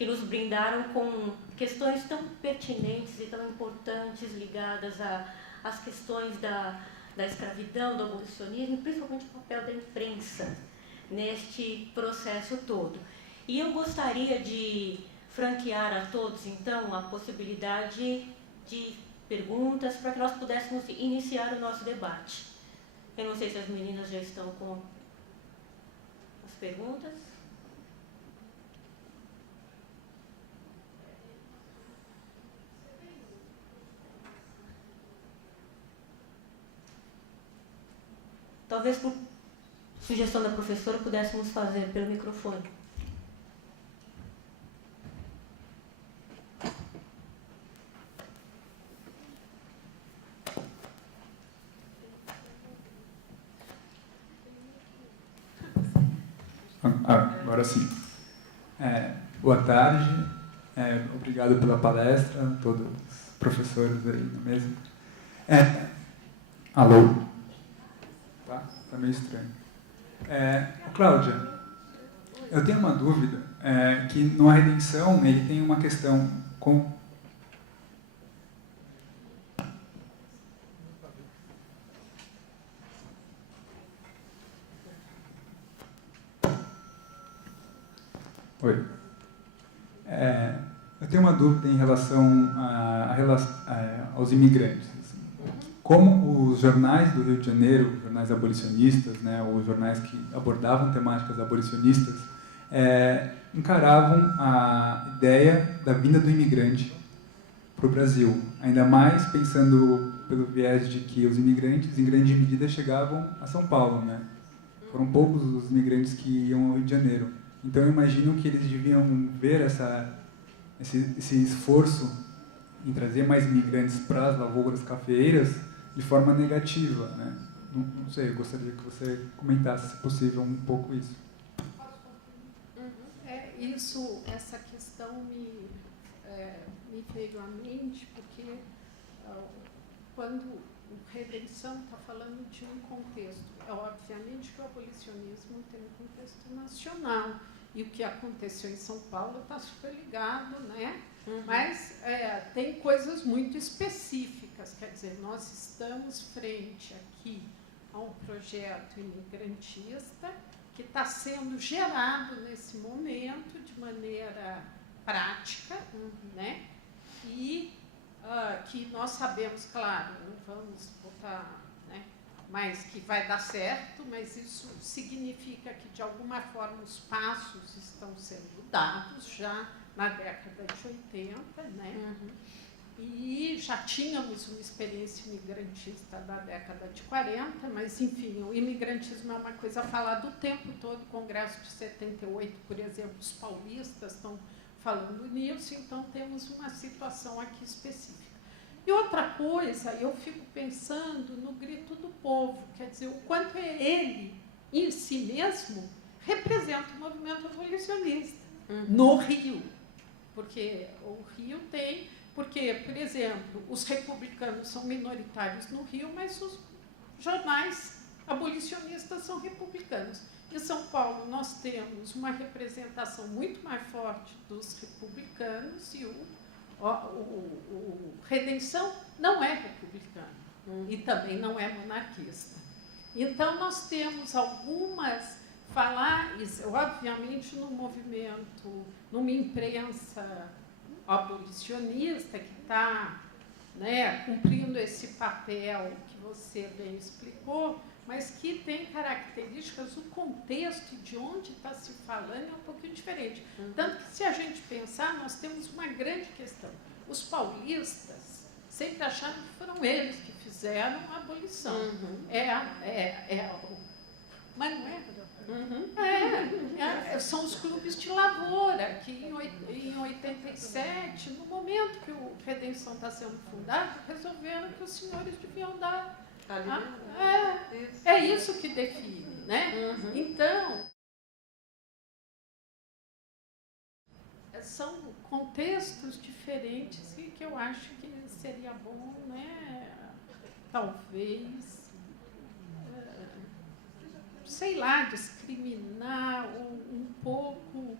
que nos brindaram com questões tão pertinentes e tão importantes ligadas às questões da escravidão, do abolicionismo, e principalmente o papel da imprensa neste processo todo. E eu gostaria de franquear a todos, então, a possibilidade de perguntas para que nós pudéssemos iniciar o nosso debate. Eu não sei se as meninas já estão com as perguntas. Talvez, por sugestão da professora, pudéssemos fazer pelo microfone. Agora sim. Boa tarde. Obrigado pela palestra, todos os professores aí na mesa. Alô? Tá meio estranho. Cláudia, eu tenho uma dúvida, que no A Redenção ele tem uma questão com... Oi. Eu tenho uma dúvida em relação aos imigrantes. Como os jornais do Rio de Janeiro, os jornais abolicionistas, né, ou os jornais que abordavam temáticas abolicionistas, encaravam a ideia da vinda do imigrante para o Brasil, ainda mais pensando pelo viés de que os imigrantes, em grande medida, chegavam a São Paulo, né? Foram poucos os imigrantes que iam ao Rio de Janeiro. Então, eu imagino que eles deviam ver esse esforço em trazer mais imigrantes para as lavouras cafeeiras de forma negativa, né? Não sei, eu gostaria que você comentasse, se possível, um pouco isso. Essa questão me veio à mente, porque quando o Redenção está falando de um contexto, obviamente que o abolicionismo tem um contexto nacional, e o que aconteceu em São Paulo está super ligado, né? Mas tem coisas muito específicas, quer dizer, nós estamos frente aqui a um projeto imigrantista que está sendo gerado nesse momento de maneira prática, né? E que nós sabemos, claro, não vamos botar, né, mas que vai dar certo, mas isso significa que, de alguma forma, os passos estão sendo dados já na década de 80, né? E já tínhamos uma experiência imigrantista da década de 40, mas, enfim, o imigrantismo é uma coisa falada o tempo todo. O Congresso de 78, por exemplo, os paulistas estão falando nisso, então temos uma situação aqui específica. E outra coisa, eu fico pensando no grito do povo, quer dizer, o quanto ele, em si mesmo, representa o movimento abolicionista no Rio. Porque o Rio tem... Porque, por exemplo, os republicanos são minoritários no Rio, mas os jornais abolicionistas são republicanos. Em São Paulo, nós temos uma representação muito mais forte dos republicanos e o Redenção não é republicano e também não é monarquista. Então, nós temos algumas falares, obviamente, no movimento, numa imprensa abolicionista que está, né, cumprindo esse papel que você bem explicou, mas que tem características, o contexto de onde está se falando é um pouquinho diferente. Tanto que, se a gente pensar, nós temos uma grande questão. Os paulistas sempre acharam que foram eles que fizeram a abolição. Mas não é? São os clubes de lavoura, que em 87, no momento que o Redenção está sendo fundado, resolveram que os senhores deviam dar... É isso que define, né? Então, são contextos diferentes e que eu acho que seria bom, né? Talvez... sei lá, discriminar um pouco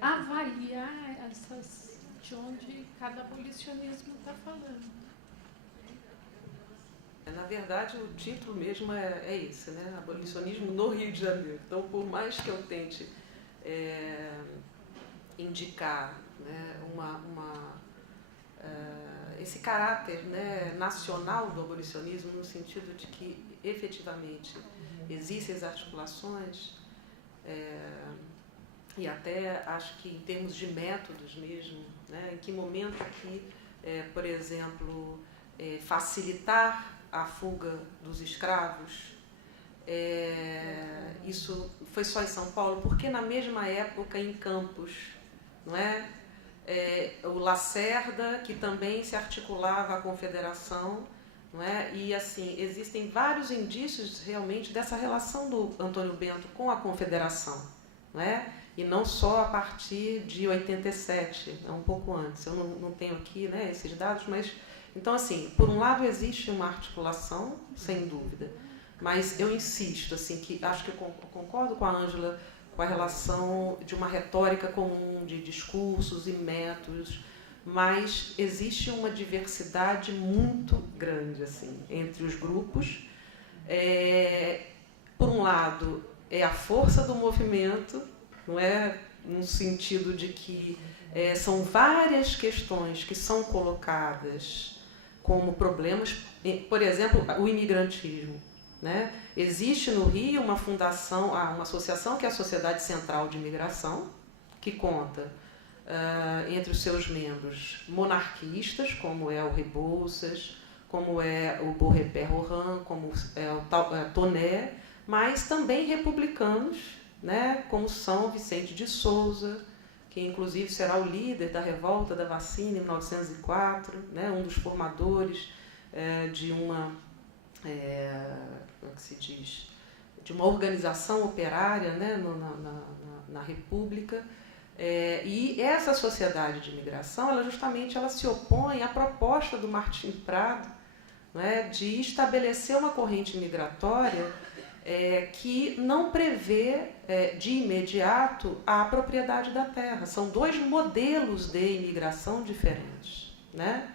avaliar essas, de onde cada abolicionismo está falando. Na verdade, o título mesmo é esse, né? Abolicionismo no Rio de Janeiro. Então, por mais que eu tente indicar, né, esse caráter, né, nacional do abolicionismo, no sentido de que, efetivamente, existem as articulações, e até acho que em termos de métodos mesmo, né, em que momento que, por exemplo, facilitar a fuga dos escravos, isso foi só em São Paulo, porque na mesma época em Campos, não é? O Lacerda, que também se articulava à Confederação, não é? E assim, existem vários indícios realmente dessa relação do Antônio Bento com a Confederação, não é? E não só a partir de 87, um pouco antes. Eu não tenho aqui, né, esses dados, mas... Então, assim, por um lado existe uma articulação, sem dúvida, mas eu insisto, assim, que acho que eu concordo com a Ângela com a relação de uma retórica comum, de discursos e métodos, mas existe uma diversidade muito grande, assim, entre os grupos. Por um lado, é a força do movimento, não é no sentido de que são várias questões que são colocadas como problemas, por exemplo, o imigrantismo, né? Existe no Rio uma fundação, uma associação que é a Sociedade Central de Imigração, que conta entre os seus membros monarquistas, como é o Rebouças, como é o Beaurepaire Rohan, como é o Toné, mas também republicanos, né? Como São Vicente de Souza, que inclusive será o líder da revolta da vacina em 1904, né, um dos formadores de uma, como é que se diz, de uma organização operária, né, na República. E essa sociedade de imigração, ela justamente se opõe à proposta do Martim Prado, né, de estabelecer uma corrente migratória que não prevê de imediato a propriedade da terra. São dois modelos de imigração diferentes, né?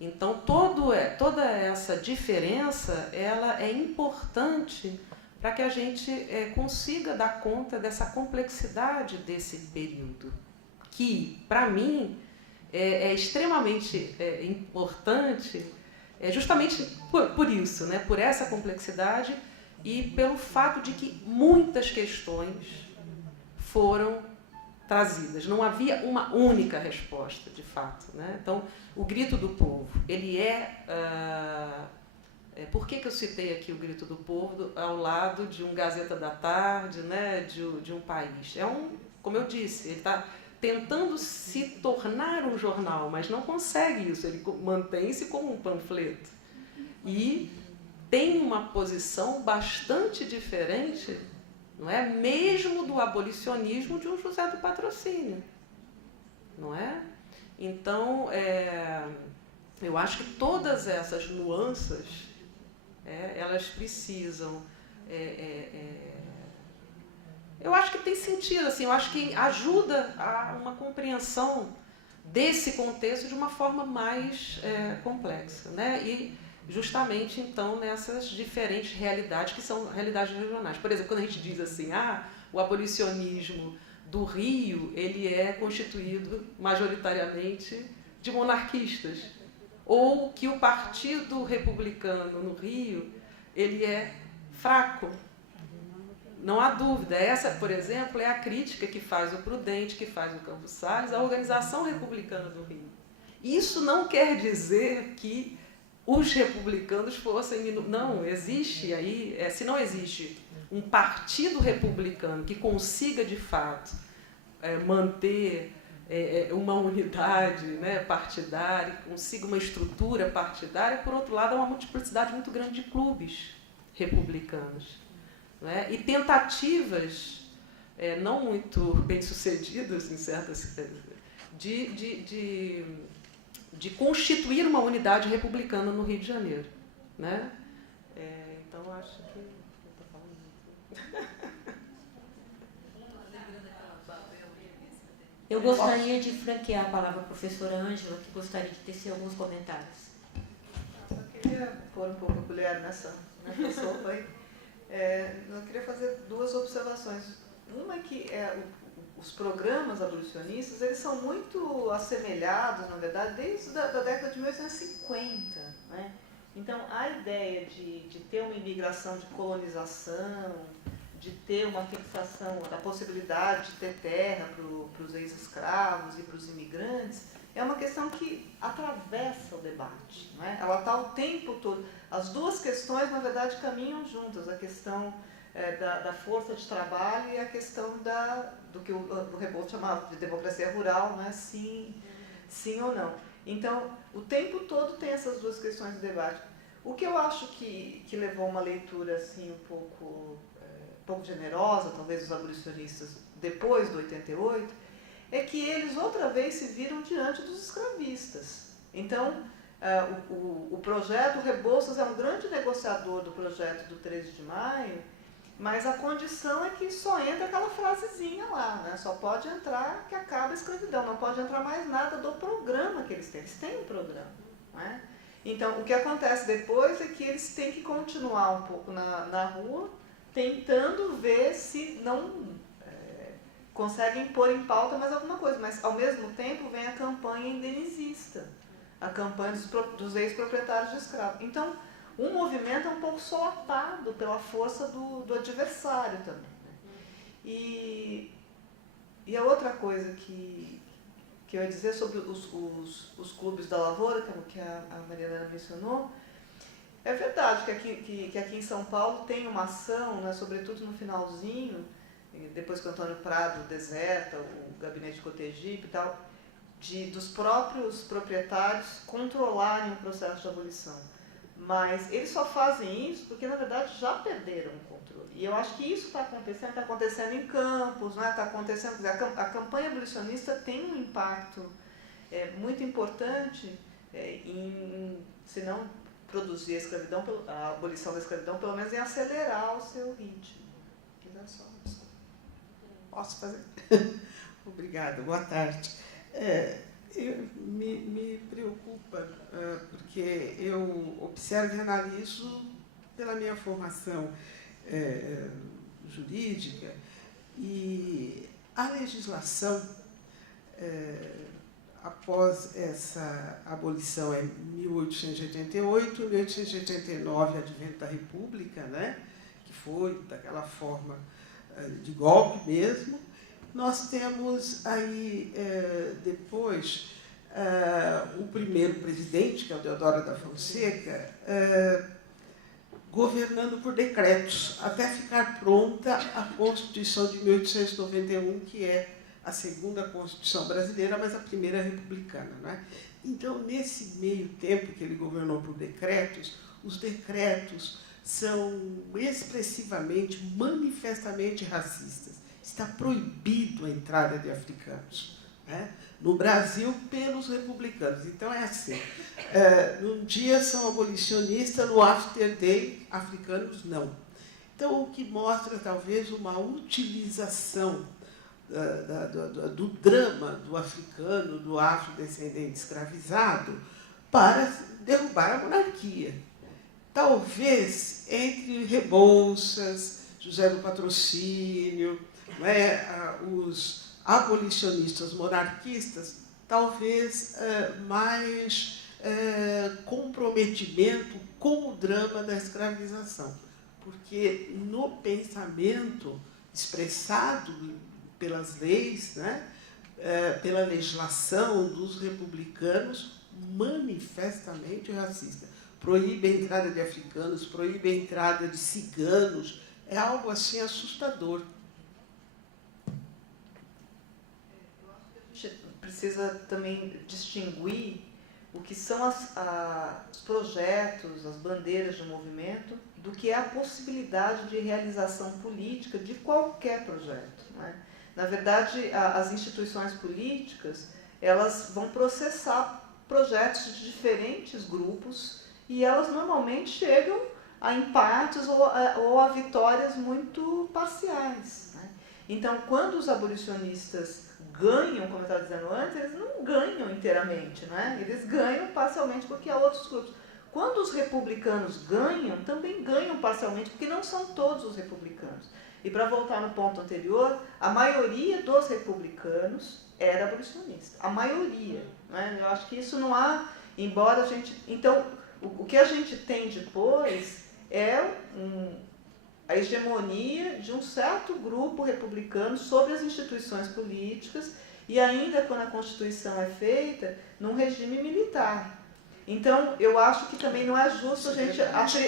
Então, toda essa diferença ela é importante para que a gente consiga dar conta dessa complexidade desse período, que, para mim, é extremamente importante, justamente por isso, né? Por essa complexidade, e pelo fato de que muitas questões foram trazidas. Não havia uma única resposta, de fato, né? Então, o grito do povo, ele por que eu citei aqui o grito do povo ao lado de um Gazeta da Tarde, né, de um país? Como eu disse, ele está tentando se tornar um jornal, mas não consegue isso, ele mantém-se como um panfleto. E tem uma posição bastante diferente, não é? Mesmo do abolicionismo de um José do Patrocínio, não é? Então, eu acho que todas essas nuances, elas precisam... eu acho que tem sentido, assim, eu acho que ajuda a uma compreensão desse contexto de uma forma mais complexa, né? E justamente, então, nessas diferentes realidades, que são realidades regionais. Por exemplo, quando a gente diz assim, o abolicionismo do Rio, ele é constituído majoritariamente de monarquistas, ou que o Partido Republicano no Rio, ele é fraco. Não há dúvida. Essa, por exemplo, é a crítica que faz o Prudente, que faz o Campos Salles, à Organização Republicana do Rio. Isso não quer dizer que os republicanos fossem... Não, existe aí... se não existe um partido republicano que consiga, de fato, manter uma unidade, né, partidária, consiga uma estrutura partidária, por outro lado, há uma multiplicidade muito grande de clubes republicanos, né? E tentativas não muito bem-sucedidas, em certas... de constituir uma unidade republicana no Rio de Janeiro, né? Então, acho que... Eu estou falando muito. Eu gostaria de franquear a palavra à professora Ângela, que gostaria de tecer alguns comentários. Eu queria pôr um pouco a colher nessa sopa aí. Eu queria fazer duas observações. Uma é que os programas abolicionistas, eles são muito assemelhados, na verdade, desde a década de 1850. Né? Então, a ideia de ter uma imigração de colonização, de ter uma fixação da possibilidade de ter terra para os ex-escravos e para os imigrantes, é uma questão que atravessa o debate. Não é? Ela está o tempo todo. As duas questões, na verdade, caminham juntas. A questão da força de trabalho e a questão do que o Rebouças chamava de democracia rural, né? Sim ou não. Então, o tempo todo tem essas duas questões de debate. O que eu acho que levou uma leitura assim, um pouco generosa, talvez, dos abolicionistas, depois do 88, é que eles outra vez se viram diante dos escravistas. Então, o projeto Rebouças é um grande negociador do projeto do 13 de maio, mas a condição é que só entra aquela frasezinha lá, né? Só pode entrar que acaba a escravidão, não pode entrar mais nada do programa que eles têm. Eles têm um programa. Né? Então, o que acontece depois é que eles têm que continuar um pouco na rua, tentando ver se não conseguem pôr em pauta mais alguma coisa, mas ao mesmo tempo vem a campanha indenizista, a campanha dos ex-proprietários de escravos. Então, um movimento é um pouco solapado pela força do adversário também. Né? E a outra coisa que eu ia dizer sobre os clubes da lavoura, que a Mariana mencionou, é verdade que aqui em São Paulo tem uma ação, né, sobretudo no finalzinho, depois que o Antônio Prado deserta o gabinete Cotegipe e tal, dos próprios proprietários controlarem o processo de abolição. Mas eles só fazem isso porque, na verdade, já perderam o controle. E eu acho que isso está acontecendo em Campos, né? Está acontecendo, quer dizer, a campanha abolicionista tem um impacto muito importante se não produzir a abolição da escravidão, pelo menos em acelerar o seu ritmo. Quiser só, desculpa. Posso fazer? Obrigada, boa tarde. Me preocupa, porque eu observo e analiso pela minha formação jurídica, e a legislação, após essa abolição em 1888, em 1889, advento da República, né, que foi daquela forma de golpe mesmo, nós temos aí depois o primeiro presidente, que é o Deodoro da Fonseca, governando por decretos, até ficar pronta a Constituição de 1891, que é a segunda Constituição brasileira, mas a primeira republicana. Né? Então, nesse meio tempo que ele governou por decretos, os decretos são expressivamente, manifestamente racistas. Está proibido a entrada de africanos, né? No Brasil, pelos republicanos. Então, é assim, num dia são abolicionistas, no after day, africanos não. Então, o que mostra, talvez, uma utilização do drama do africano, do afrodescendente escravizado, para derrubar a monarquia. Talvez, entre Rebouças, José do Patrocínio, os abolicionistas monarquistas, talvez mais comprometimento com o drama da escravização, porque no pensamento expressado pelas leis, né, pela legislação dos republicanos, manifestamente racista. Proíbe a entrada de africanos, proíbe a entrada de ciganos, é algo assim assustador. Precisa também distinguir o que são os projetos, as bandeiras do movimento, do que é a possibilidade de realização política de qualquer projeto. Né? Na verdade, as instituições políticas, elas vão processar projetos de diferentes grupos e elas normalmente chegam a empates ou a vitórias muito parciais. Né? Então, quando os abolicionistas ganham, como eu estava dizendo antes, eles não ganham inteiramente, né? Eles ganham parcialmente porque há outros grupos. Quando os republicanos ganham, também ganham parcialmente, porque não são todos os republicanos. E para voltar no ponto anterior, a maioria dos republicanos era abolicionista. A maioria. Né? Eu acho que isso não há, embora a gente... Então, o que a gente tem depois é a hegemonia de um certo grupo republicano sobre as instituições políticas e ainda quando a Constituição é feita num regime militar. Então, eu acho que também não é justo a gente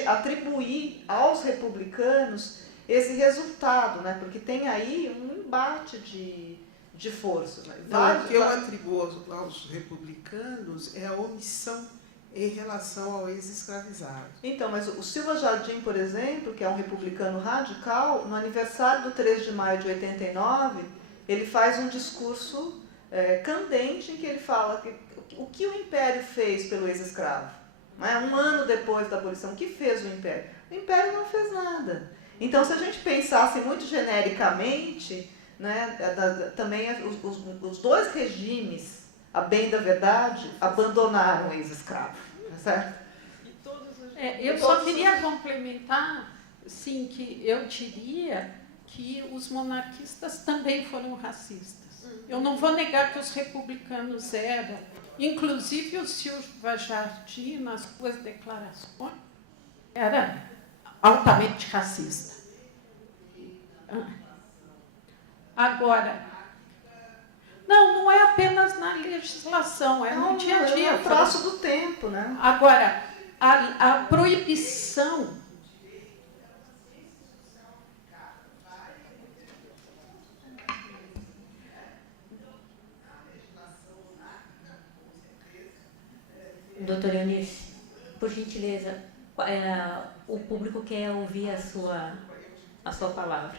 atribuir aos republicanos esse resultado, né? Porque tem aí um embate de força. Né? Não, o que eu atribuo aos republicanos é a omissão em relação ao ex-escravizado. Então, mas o Silva Jardim, por exemplo, que é um republicano radical, no aniversário do 3 de maio de 89, ele faz um discurso candente em que ele fala que o que o Império fez pelo ex-escravo. Né? Um ano depois da abolição, o que fez o Império? O Império não fez nada. Então, se a gente pensasse muito genericamente, né, também os dois regimes, a bem da verdade, abandonaram o ex-escravo. Tá certo? Eu só queria complementar, sim, que eu diria que os monarquistas também foram racistas. Eu não vou negar que os republicanos eram. Inclusive o Silva Jardim, nas suas declarações, era altamente racista. Agora, não é apenas na legislação, é no dia a dia. É um traço do tempo, né? Agora, a proibição... Doutora Eunice, por gentileza, o público quer ouvir a sua palavra.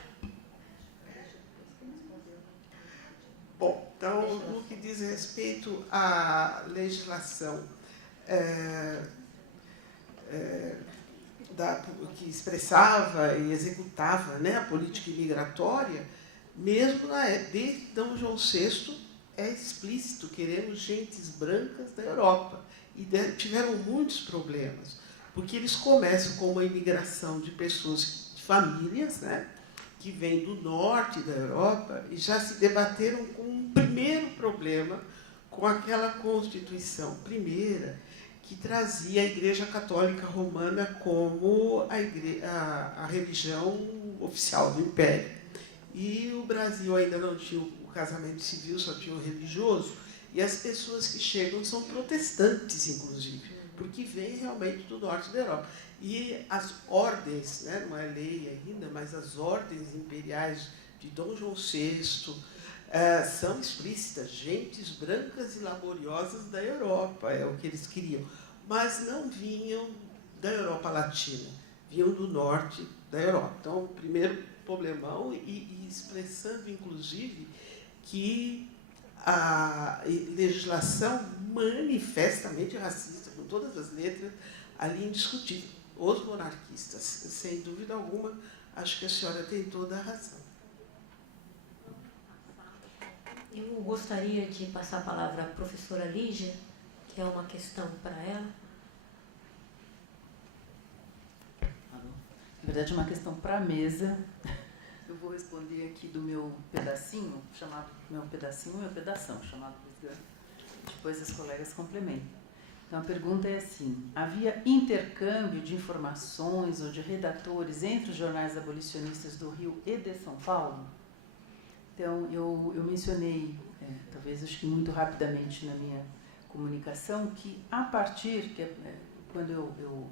Bom, então, no que diz respeito à legislação que expressava e executava, né, a política imigratória, mesmo desde Dom João VI, é explícito, queremos gentes brancas da Europa. E tiveram muitos problemas, porque eles começam com uma imigração de pessoas, de famílias, né, que vêm do norte da Europa e já se debateram com um primeiro problema, com aquela Constituição primeira, que trazia a Igreja Católica Romana como a religião oficial do Império. E o Brasil ainda não tinha o casamento civil, só tinha o religioso, e as pessoas que chegam são protestantes, inclusive, porque vêm realmente do norte da Europa. E as ordens, né, não é lei ainda, mas as ordens imperiais de Dom João VI são explícitas, gentes brancas e laboriosas da Europa, é o que eles queriam. Mas não vinham da Europa Latina, vinham do norte da Europa. Então, o primeiro problemão, e expressando, inclusive, que a legislação manifestamente racista, com todas as letras, ali indiscutível. Os monarquistas, sem dúvida alguma, acho que a senhora tem toda a razão. Eu gostaria de passar a palavra à professora Lígia, que é uma questão para ela. Na verdade, é uma questão para a mesa. Eu vou responder aqui do meu pedacinho, chamado meu pedação, chamado depois as colegas complementam. Então, a pergunta é assim: havia intercâmbio de informações ou de redatores entre os jornais abolicionistas do Rio e de São Paulo? Então, eu mencionei, talvez acho que muito rapidamente na minha comunicação, que a partir, quando eu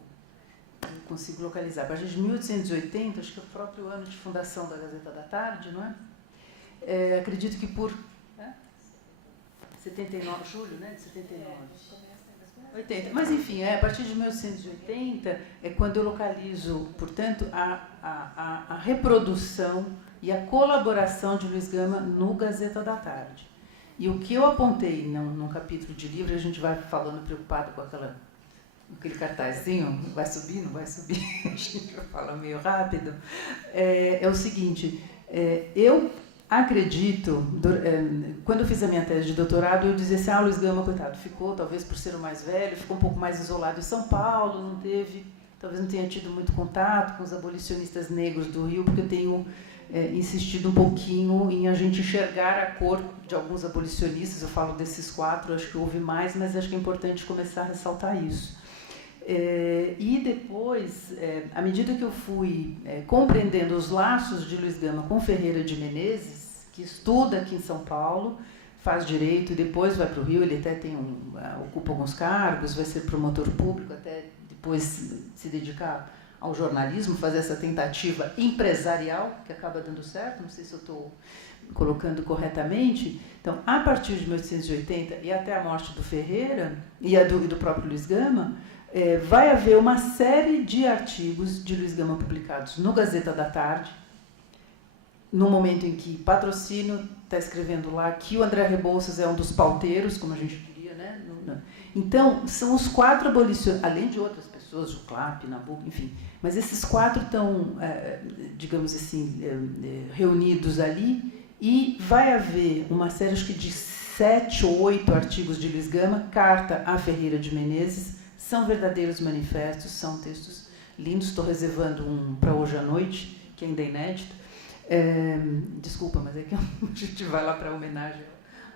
consigo localizar, a partir de 1880, acho que é o próprio ano de fundação da Gazeta da Tarde, não é? Acredito que por 79, julho, né, de 79. 80. Mas, enfim, a partir de 1880 é quando eu localizo, portanto, a reprodução e a colaboração de Luiz Gama no Gazeta da Tarde. E o que eu apontei num capítulo de livro, a gente vai falando preocupado com aquele cartazinho, vai subir, não vai subir, a gente fala meio rápido, é o seguinte, eu acredito, quando eu fiz a minha tese de doutorado, eu dizia assim, Luiz Gama, coitado, ficou, talvez por ser o mais velho, ficou um pouco mais isolado em São Paulo, talvez não tenha tido muito contato com os abolicionistas negros do Rio, porque eu tenho insistido um pouquinho em a gente enxergar a cor de alguns abolicionistas, eu falo desses 4, acho que houve mais, mas acho que é importante começar a ressaltar isso. E depois, à medida que eu fui compreendendo os laços de Luiz Gama com Ferreira de Menezes, que estuda aqui em São Paulo, faz direito e depois vai para o Rio, ele até ocupa alguns cargos, vai ser promotor público, até depois se dedicar ao jornalismo, fazer essa tentativa empresarial, que acaba dando certo, não sei se eu estou colocando corretamente. Então, a partir de 1880 e até a morte do Ferreira e do próprio Luiz Gama, vai haver uma série de artigos de Luiz Gama publicados no Gazeta da Tarde, no momento em que Patrocínio está escrevendo lá que o André Rebouças é um dos pauteiros, como a gente diria, né? Então, são os 4 abolicionistas, além de outras pessoas, o Clapp, Nabuco, enfim, mas esses 4 estão, digamos assim, reunidos ali, e vai haver uma série, acho que de 7 ou 8 artigos de Luiz Gama, carta a Ferreira de Menezes, são verdadeiros manifestos, são textos lindos, estou reservando um para hoje à noite, que ainda é inédito. Desculpa, mas é que a gente vai lá para a homenagem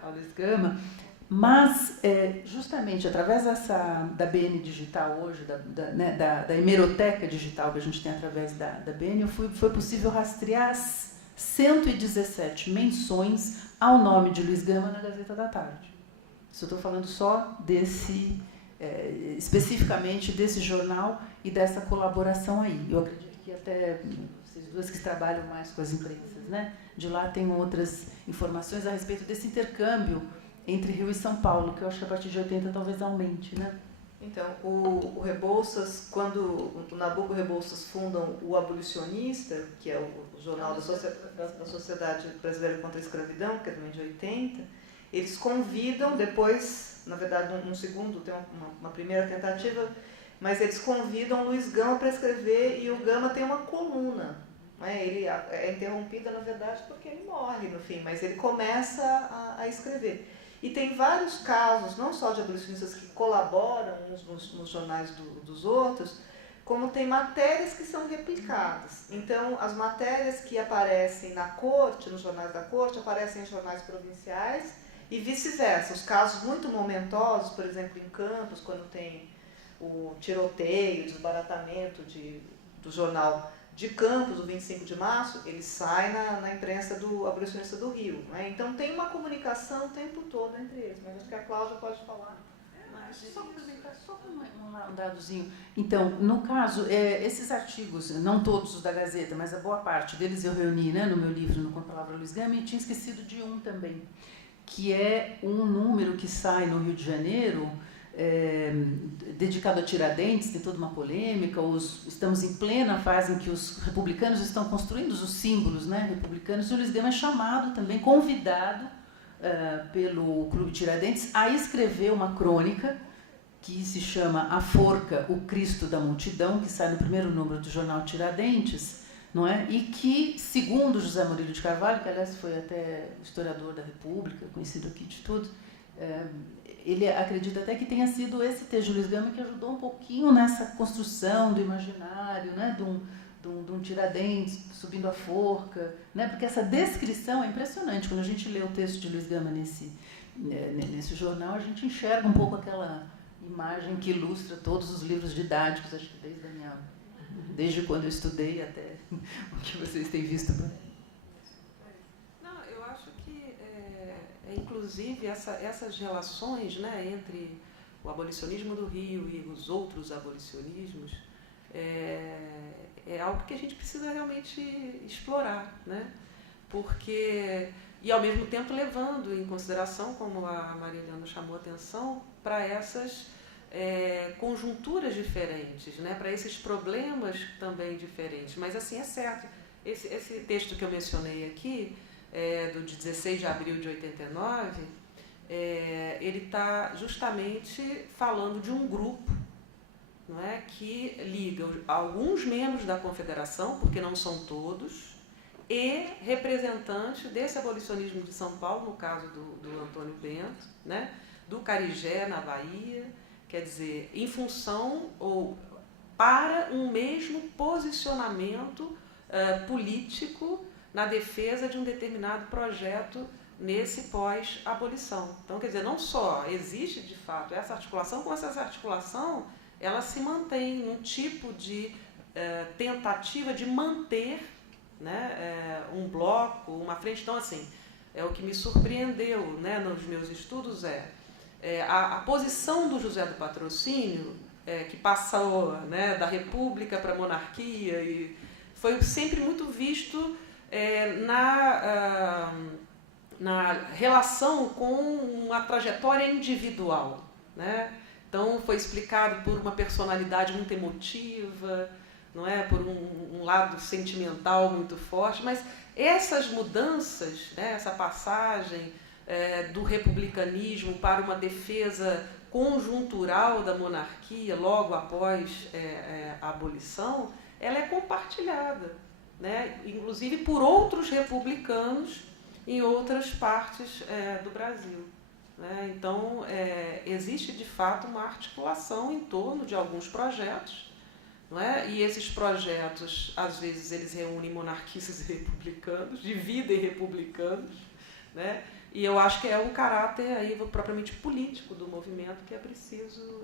ao Luiz Gama. Mas, justamente, através da BN Digital hoje, da hemeroteca digital que a gente tem através da BN, foi possível rastrear as 117 menções ao nome de Luiz Gama na Gazeta da Tarde. Isso eu estou falando só especificamente desse jornal e dessa colaboração aí. Eu acredito que até vocês duas que trabalham mais com as imprensas, né? De lá tem outras informações a respeito desse intercâmbio entre Rio e São Paulo, que eu acho que a partir de 80 talvez aumente, né? Então, o Rebouças, quando o Nabuco e o Rebouças fundam o Abolicionista, que é o jornal da Sociedade Brasileira contra a Escravidão, que é também de 80, eles convidam, depois, na verdade, no segundo, tem uma primeira tentativa, mas eles convidam Luiz Gama para escrever, e o Gama tem uma coluna. Né? Ele é interrompida, na verdade, porque ele morre no fim, mas ele começa a escrever. E tem vários casos, não só de abolicionistas que colaboram nos jornais dos outros, como tem matérias que são replicadas. Então, as matérias que aparecem na corte, nos jornais da corte, aparecem em jornais provinciais e vice-versa. Os casos muito momentosos, por exemplo, em Campos, quando tem o tiroteio, o desbaratamento do jornal de Campos, o 25 de março, ele sai na imprensa do Abolicionista do Rio. Né? Então tem uma comunicação o tempo todo entre eles, mas acho que a Cláudia pode falar. Só um dadozinho. Então, no caso, esses artigos, não todos os da Gazeta, mas a boa parte deles eu reuni, né, no meu livro, no Com a Palavra Luiz Gama, e tinha esquecido de um também, que é um número que sai no Rio de Janeiro, dedicado a Tiradentes, tem toda uma polêmica, estamos em plena fase em que os republicanos estão construindo os símbolos, né, republicanos, e o Luiz Gama é chamado também, convidado pelo Clube Tiradentes a escrever uma crônica que se chama A Forca, o Cristo da Multidão, que sai no primeiro número do jornal Tiradentes, não é? E que, segundo José Murilo de Carvalho, que aliás foi até historiador da República, conhecido aqui de tudo, ele acredita até que tenha sido esse texto de Luiz Gama que ajudou um pouquinho nessa construção do imaginário, né, de um Tiradentes subindo a forca, né, porque essa descrição é impressionante. Quando a gente lê o texto de Luiz Gama nesse jornal, a gente enxerga um pouco aquela imagem que ilustra todos os livros didáticos, acho que desde quando eu estudei até o que vocês têm visto. Não, eu acho que inclusive essas relações, né, entre o abolicionismo do Rio e os outros abolicionismos é algo que a gente precisa realmente explorar, né? Porque, e ao mesmo tempo levando em consideração, como a Maria Helena chamou a atenção, para essas conjunturas diferentes, né? Para esses problemas também diferentes. Mas assim, é certo, esse texto que eu mencionei aqui, do 16 de abril de 89, ele está justamente falando de um grupo, não é, que liga alguns membros da Confederação, porque não são todos, e representante desse abolicionismo de São Paulo, no caso do Antônio Bento, né? Do Carigé, na Bahia, quer dizer, em função ou para um mesmo posicionamento político na defesa de um determinado projeto nesse pós-abolição. Então, quer dizer, não só existe, de fato, essa articulação, como essa articulação ela se mantém num tipo de tentativa de manter, né, um bloco, uma frente. Então, assim, o que me surpreendeu, né, nos meus estudos a posição do José do Patrocínio, que passou, né, da República para a monarquia, e foi sempre muito visto na relação com uma trajetória individual, né? Então foi explicado por uma personalidade muito emotiva, não é, por um lado sentimental muito forte, mas essas mudanças, né, essa passagem do republicanismo para uma defesa conjuntural da monarquia logo após a abolição, ela é compartilhada, né, inclusive por outros republicanos em outras partes do Brasil. Né? Então, existe de fato uma articulação em torno de alguns projetos, não é? E esses projetos, às vezes, eles reúnem monarquistas e republicanos, dividem republicanos, né? E eu acho que é um caráter aí, propriamente político do movimento que é preciso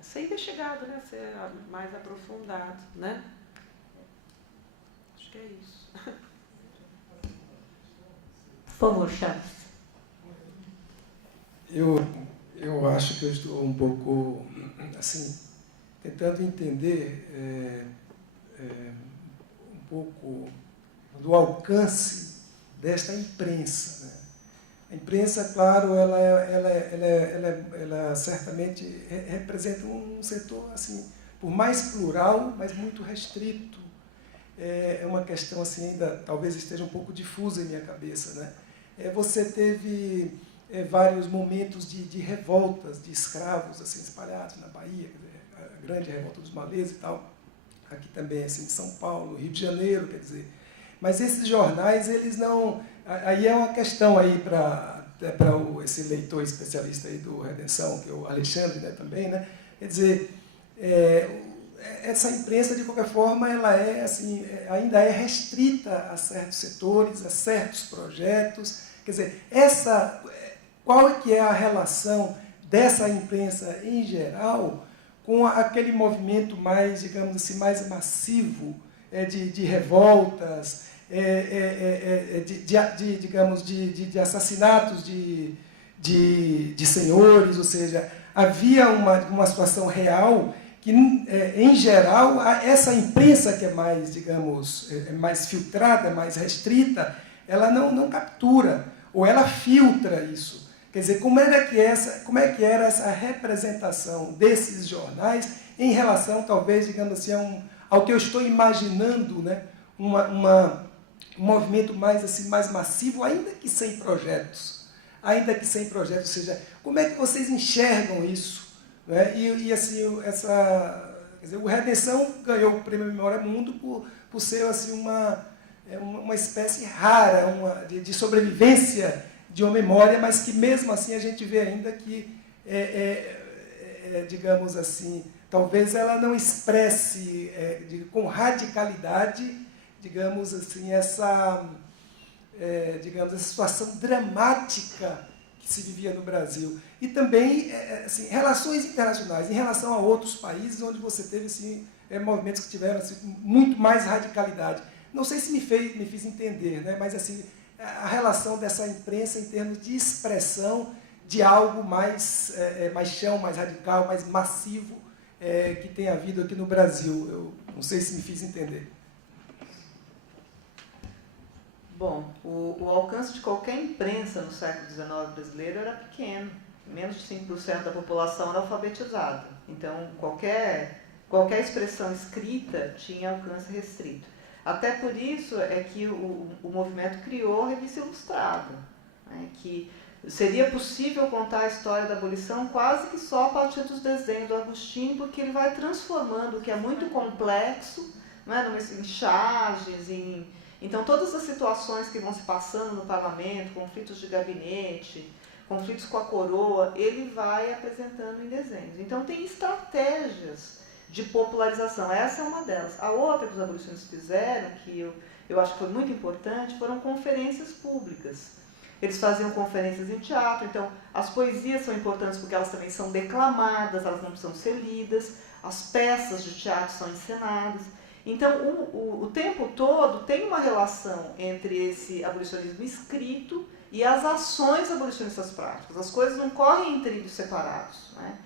ser investigado, né? Ser mais aprofundado. Né? Acho que é isso. Por favor, Chaves. Eu acho que eu estou um pouco, assim, tentando entender um pouco do alcance desta imprensa. Né? A imprensa, claro, ela certamente representa um setor, assim, por mais plural, mas muito restrito. É uma questão assim, ainda talvez esteja um pouco difusa em minha cabeça. Né? Você teve vários momentos de revoltas de escravos assim, espalhados na Bahia, quer dizer, a grande revolta dos malês e tal, aqui também assim, de São Paulo, Rio de Janeiro, quer dizer. Mas esses jornais, eles não... Aí é uma questão aí para esse leitor especialista aí do Redenção, que é o Alexandre, né, também, né? Quer dizer, essa imprensa, de qualquer forma, ela assim, ainda é restrita a certos setores, a certos projetos. Quer dizer, qual é que é a relação dessa imprensa em geral com aquele movimento mais, digamos assim, mais massivo de revoltas, digamos, de assassinatos de senhores, ou seja, havia uma situação real que, em geral, essa imprensa que é mais, digamos, mais filtrada, mais restrita, ela não captura, ou ela filtra isso. Quer dizer, como é que era essa representação desses jornais em relação, talvez, digamos assim, ao que eu estou imaginando, né? Um movimento mais, assim, mais massivo, ainda que sem projetos. Ainda que sem projetos, ou seja, como é que vocês enxergam isso? Né? E assim, quer dizer, o Redenção ganhou o Prêmio Memória Mundo por ser assim, uma espécie rara de sobrevivência de uma memória, mas que mesmo assim a gente vê ainda que, digamos assim, talvez ela não expresse com radicalidade, digamos assim, essa situação dramática que se vivia no Brasil. E também assim, relações internacionais, em relação a outros países onde você teve assim, movimentos que tiveram assim, muito mais radicalidade. Não sei se me fiz entender, né? Mas assim, a relação dessa imprensa em termos de expressão de algo mais chão, mais radical, mais massivo que tem havido aqui no Brasil. Eu não sei se me fiz entender. Bom, o alcance de qualquer imprensa no século XIX brasileiro era pequeno. Menos de 5% da população era alfabetizada. Então, qualquer expressão escrita tinha alcance restrito. Até por isso é que o movimento criou a Revista Ilustrada, né, que seria possível contar a história da abolição quase que só a partir dos desenhos do Agostinho, porque ele vai transformando o que é muito complexo, não é? Em charges, então todas as situações que vão se passando no parlamento, conflitos de gabinete, conflitos com a coroa, ele vai apresentando em desenhos. Então tem estratégias de popularização, essa é uma delas. A outra que os abolicionistas fizeram, que eu acho que foi muito importante, foram conferências públicas. Eles faziam conferências em teatro, então as poesias são importantes porque elas também são declamadas, elas não precisam ser lidas, as peças de teatro são encenadas. Então, o tempo todo tem uma relação entre esse abolicionismo escrito e as ações abolicionistas práticas. As coisas não correm em trilhos separados, né?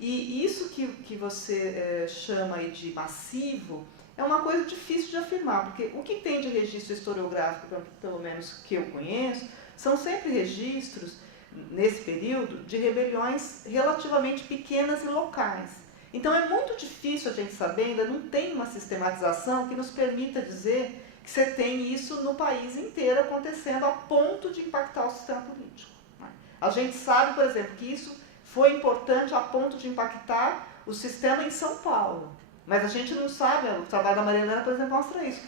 E isso que você chama aí de massivo é uma coisa difícil de afirmar, porque o que tem de registro historiográfico, pelo menos que eu conheço, são sempre registros, nesse período, de rebeliões relativamente pequenas e locais. Então é muito difícil a gente saber, ainda não tem uma sistematização que nos permita dizer que você tem isso no país inteiro acontecendo a ponto de impactar o sistema político. A gente sabe, por exemplo, que isso foi importante a ponto de impactar o sistema em São Paulo. Mas a gente não sabe, o trabalho da Maria Helena, por exemplo, mostra isso.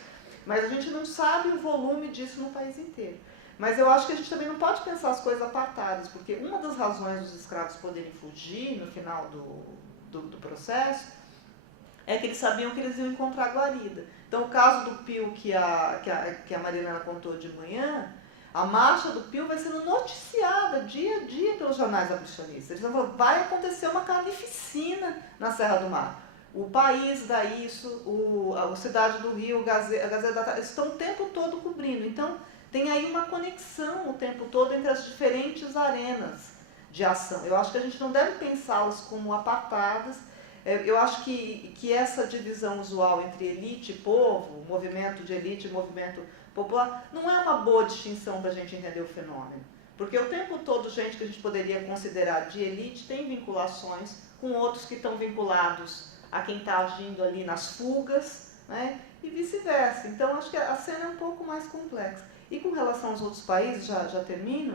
Mas a gente não sabe o volume disso no país inteiro. Mas eu acho que a gente também não pode pensar as coisas apartadas, porque uma das razões dos escravos poderem fugir no final do processo é que eles sabiam que eles iam encontrar guarida. Então, o caso do Pio que a Maria Helena contou de manhã, a marcha do Pio vai sendo noticiada dia a dia pelos jornais abolicionistas. Eles vão falar, vai acontecer uma carnificina na Serra do Mar. O País dá isso, a Cidade do Rio, a Gazeta da Tarde, eles estão o tempo todo cobrindo. Então, tem aí uma conexão o tempo todo entre as diferentes arenas de ação. Eu acho que a gente não deve pensá-las como apartadas. Eu acho que essa divisão usual entre elite e povo, movimento de elite e movimento popular, não é uma boa distinção para a gente entender o fenômeno. Porque o tempo todo gente que a gente poderia considerar de elite tem vinculações com outros que estão vinculados a quem está agindo ali nas fugas, né? E vice-versa. Então, acho que a cena é um pouco mais complexa. E com relação aos outros países, já termino,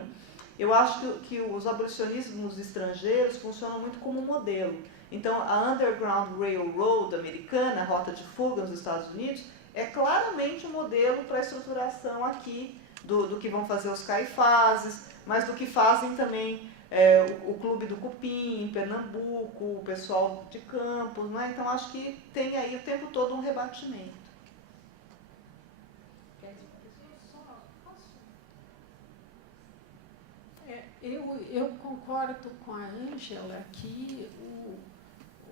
eu acho que os abolicionismos estrangeiros funcionam muito como modelo. Então, a Underground Railroad americana, a rota de fuga nos Estados Unidos, é claramente um modelo para a estruturação aqui do que vão fazer os Caifazes, mas do que fazem também o Clube do Cupim, em Pernambuco, o pessoal de Campos, né? Então, acho que tem aí o tempo todo um rebatimento. Eu concordo com a Ângela que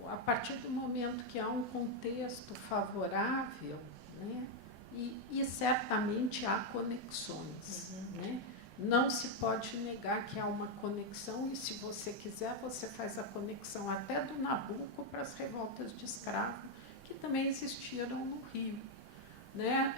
a partir do momento que há um contexto favorável, né, e certamente há conexões, né? Não se pode negar que há uma conexão e, se você quiser, você faz a conexão até do Nabucco para as revoltas de escravo, que também existiram no Rio, né?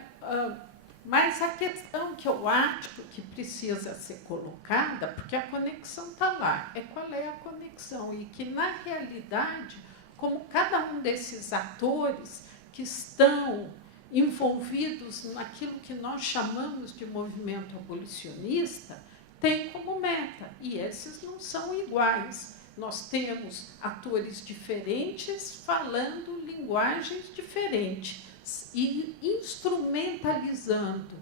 Mas a questão que eu acho que precisa ser colocada, porque a conexão está lá, é qual é a conexão, e que, na realidade, como cada um desses atores que estão envolvidos naquilo que nós chamamos de movimento abolicionista, tem como meta, e esses não são iguais. Nós temos atores diferentes falando linguagens diferentes e instrumentalizando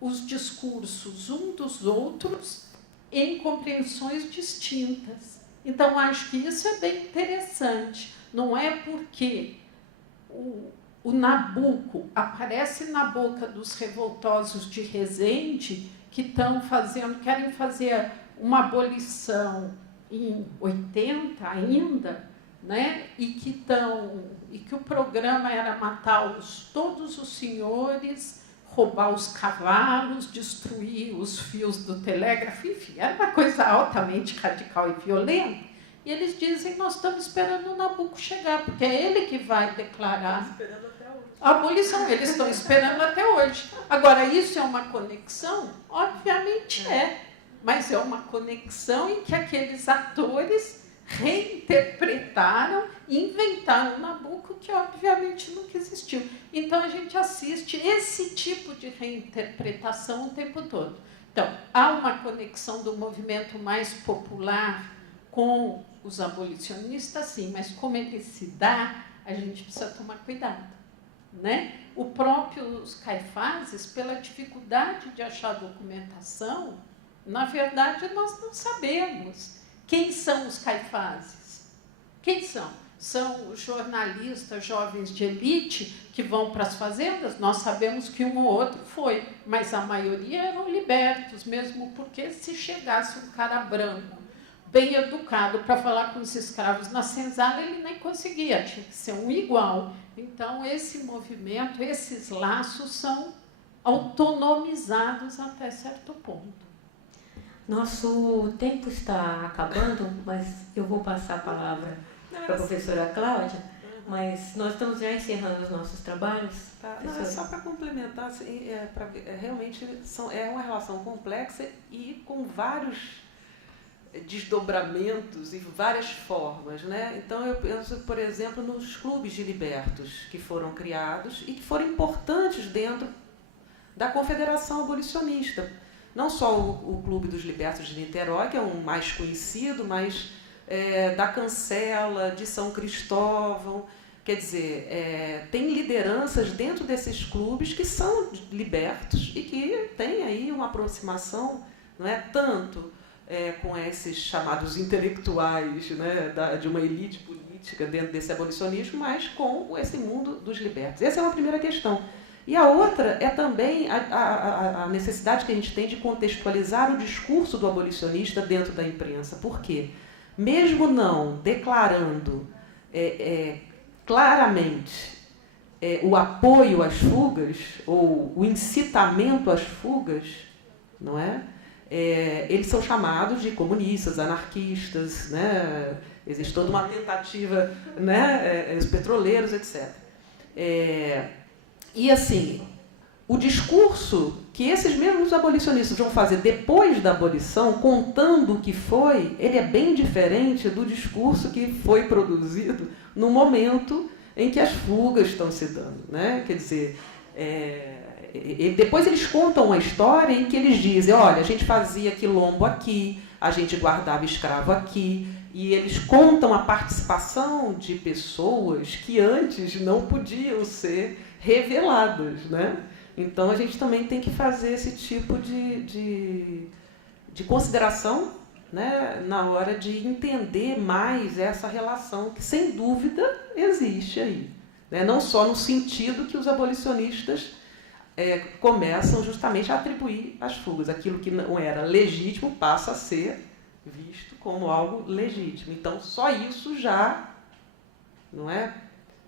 os discursos um dos outros em compreensões distintas. Então, acho que isso é bem interessante. Não é porque o Nabucco aparece na boca dos revoltosos de Resende, que querem fazer uma abolição em 80 ainda, né? e que o programa era matar todos os senhores, roubar os cavalos, destruir os fios do telégrafo, enfim, era uma coisa altamente radical e violenta. E eles dizem, nós estamos esperando o Nabucco chegar, porque é ele que vai declarar a abolição. Eles estão esperando até hoje. Agora, isso é uma conexão? Obviamente é, mas é uma conexão em que aqueles atores reinterpretaram e inventaram o Nabucco, que obviamente nunca existiu. Então, a gente assiste esse tipo de reinterpretação o tempo todo. Então, há uma conexão do movimento mais popular com os abolicionistas, sim, mas como ele se dá, a gente precisa tomar cuidado, né? O próprios Caifases, pela dificuldade de achar documentação, na verdade, nós não sabemos quem são os Caifases. Quem são? São os jornalistas jovens de elite que vão para as fazendas? Nós sabemos que um ou outro foi, mas a maioria eram libertos, mesmo porque se chegasse um cara branco, bem educado, para falar com os escravos na senzala, ele nem conseguia, tinha que ser um igual. Então, esse movimento, esses laços são autonomizados até certo ponto. Nosso tempo está acabando, mas eu vou passar a palavra para a professora Cláudia, mas nós estamos já encerrando os nossos trabalhos. Tá. Não, é só para complementar, assim, realmente é uma relação complexa e com vários desdobramentos e várias formas, né? Então, eu penso, por exemplo, nos clubes de libertos que foram criados e que foram importantes dentro da Confederação Abolicionista. Não só o Clube dos Libertos de Niterói, que é um mais conhecido, mas da Cancela, de São Cristóvão. Quer dizer, tem lideranças dentro desses clubes que são libertos e que têm aí uma aproximação, não é, tanto com esses chamados intelectuais, né, de uma elite política dentro desse abolicionismo, mas com esse mundo dos libertos. Essa é uma primeira questão. E a outra é também a necessidade que a gente tem de contextualizar o discurso do abolicionista dentro da imprensa. Por quê? Mesmo não declarando claramente o apoio às fugas, ou o incitamento às fugas, não é? Eles são chamados de comunistas, anarquistas, né? Existe toda uma tentativa, né? Os petroleiros, etc. E assim, o discurso que esses mesmos abolicionistas vão fazer depois da abolição, contando o que foi, ele é bem diferente do discurso que foi produzido no momento em que as fugas estão se dando, né? Quer dizer, depois eles contam uma história em que eles dizem, olha, a gente fazia quilombo aqui, a gente guardava escravo aqui, e eles contam a participação de pessoas que antes não podiam ser reveladas, né? Então, a gente também tem que fazer esse tipo de consideração, né, na hora de entender mais essa relação que, sem dúvida, existe aí. Né? Não só no sentido que os abolicionistas começam justamente a atribuir as fugas. Aquilo que não era legítimo passa a ser visto como algo legítimo. Então, só isso já, não é,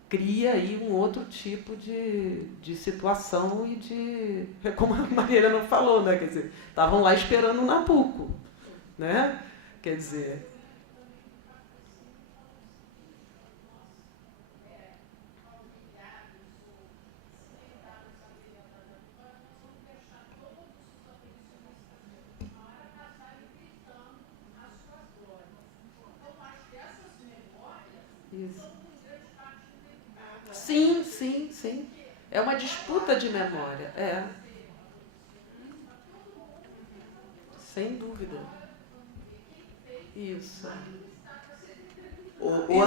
cria aí um outro tipo de situação e de... Como a Mariana não falou, né? Quer dizer, estavam lá esperando o Nabucco, né? Quer dizer... Isso. Sim, sim, sim. É uma disputa de memória. Sem dúvida. Isso. O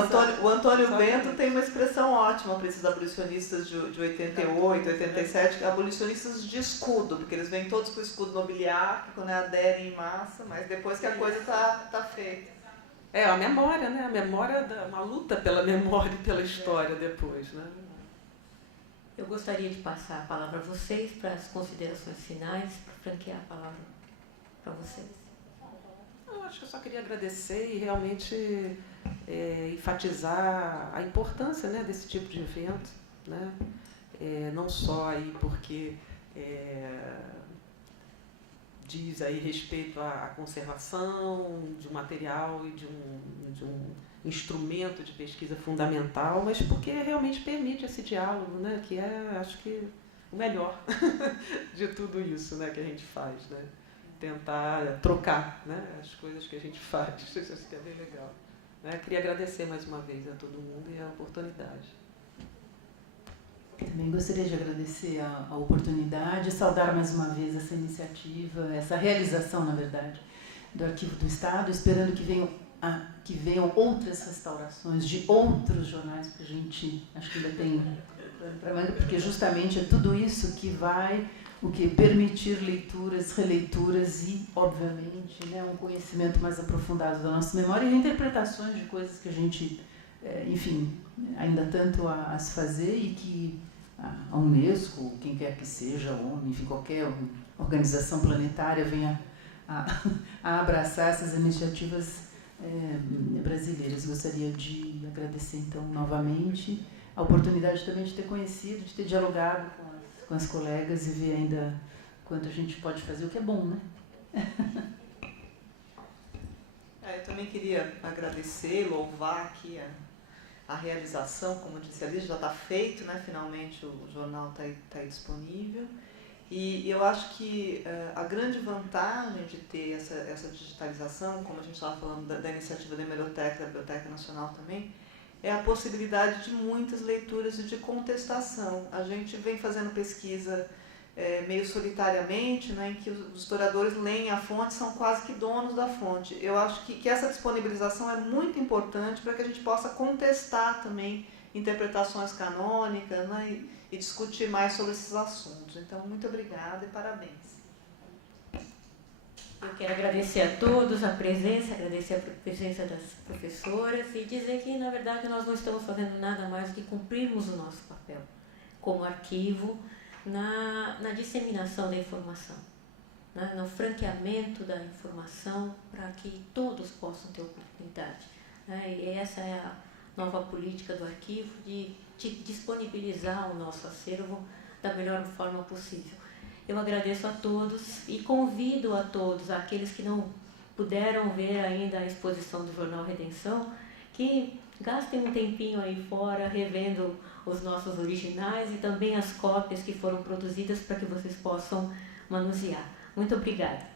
Antônio Bento tem uma expressão ótima para esses abolicionistas de 88, 87, abolicionistas de escudo, porque eles vêm todos com o escudo nobiliárquico, né, aderem em massa, mas depois que a coisa está feita. A memória, né? A memória, uma luta pela memória e pela história depois, né? Eu gostaria de passar a palavra a vocês para as considerações finais, para franquear a palavra para vocês. Eu acho que eu só queria agradecer e realmente enfatizar a importância, né, desse tipo de evento, né? Não só aí porque diz aí respeito à conservação de um material e de um instrumento de pesquisa fundamental, mas porque realmente permite esse diálogo, né, que acho que o melhor de tudo isso, né, que a gente faz, né? Tentar trocar, né, as coisas que a gente faz. Isso que é bem legal. Né? Queria agradecer mais uma vez a todo mundo e a oportunidade. Também gostaria de agradecer a oportunidade, saudar mais uma vez essa iniciativa, essa realização, na verdade, do Arquivo do Estado, esperando que venham outras restaurações de outros jornais, porque a gente acho que ainda tem para manga, porque justamente é tudo isso que vai permitir leituras, releituras e, obviamente, né, um conhecimento mais aprofundado da nossa memória e interpretações de coisas que a gente, enfim, ainda tanto a se fazer e que a Unesco, quem quer que seja, a ONU, enfim, qualquer organização planetária venha a abraçar essas iniciativas brasileiras. Gostaria de agradecer, então, novamente a oportunidade também de ter conhecido, de ter dialogado com as colegas e ver ainda quanto a gente pode fazer, o que é bom, né? Eu também queria agradecer, louvar aqui a realização, como disse a Liz, já está feito, né? Finalmente o jornal está aí disponível. E eu acho que a grande vantagem de ter essa digitalização, como a gente estava falando da iniciativa da Hemeroteca, da Biblioteca Nacional também, é a possibilidade de muitas leituras e de contestação. A gente vem fazendo pesquisa meio solitariamente, né, em que os historiadores leem a fonte, são quase que donos da fonte. Eu acho que essa disponibilização é muito importante para que a gente possa contestar também interpretações canônicas, né, e discutir mais sobre esses assuntos. Então, muito obrigada e parabéns. Eu quero agradecer a todos a presença, agradecer a presença das professoras e dizer que, na verdade, nós não estamos fazendo nada mais do que cumprirmos o nosso papel como arquivo na disseminação da informação, né? No franqueamento da informação para que todos possam ter oportunidade, né? E essa é a nova política do arquivo, de disponibilizar o nosso acervo da melhor forma possível. Eu agradeço a todos e convido a todos, aqueles que não puderam ver ainda a exposição do Jornal Redenção, que gastem um tempinho aí fora revendo os nossos originais e também as cópias que foram produzidas para que vocês possam manusear. Muito obrigada.